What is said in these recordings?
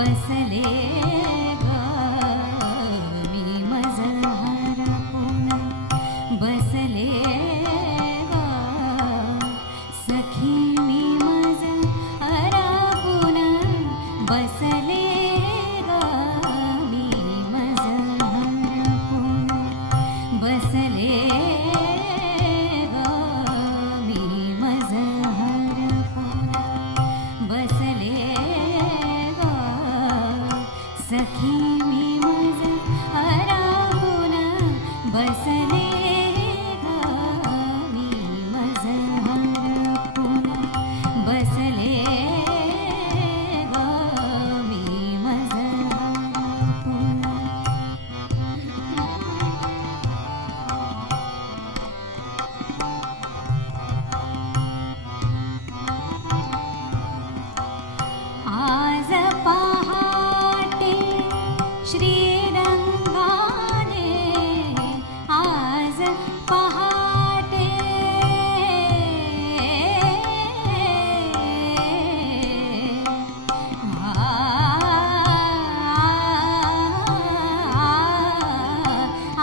बसले ग मी मज हरपून बसले ग सखी मी मज हरपून बसले ग मी मज हरपून बसले ग मी मज हरपून बसले सखी मी मज हरपून बसले ग मी मज हरपून बसले ग मी मज हरपून आज पहाटे श्रीरंगाने आज पहाटे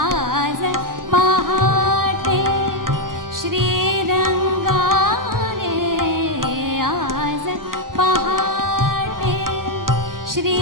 आज पहाटे श्रीरंगाने आज पहाटे श्री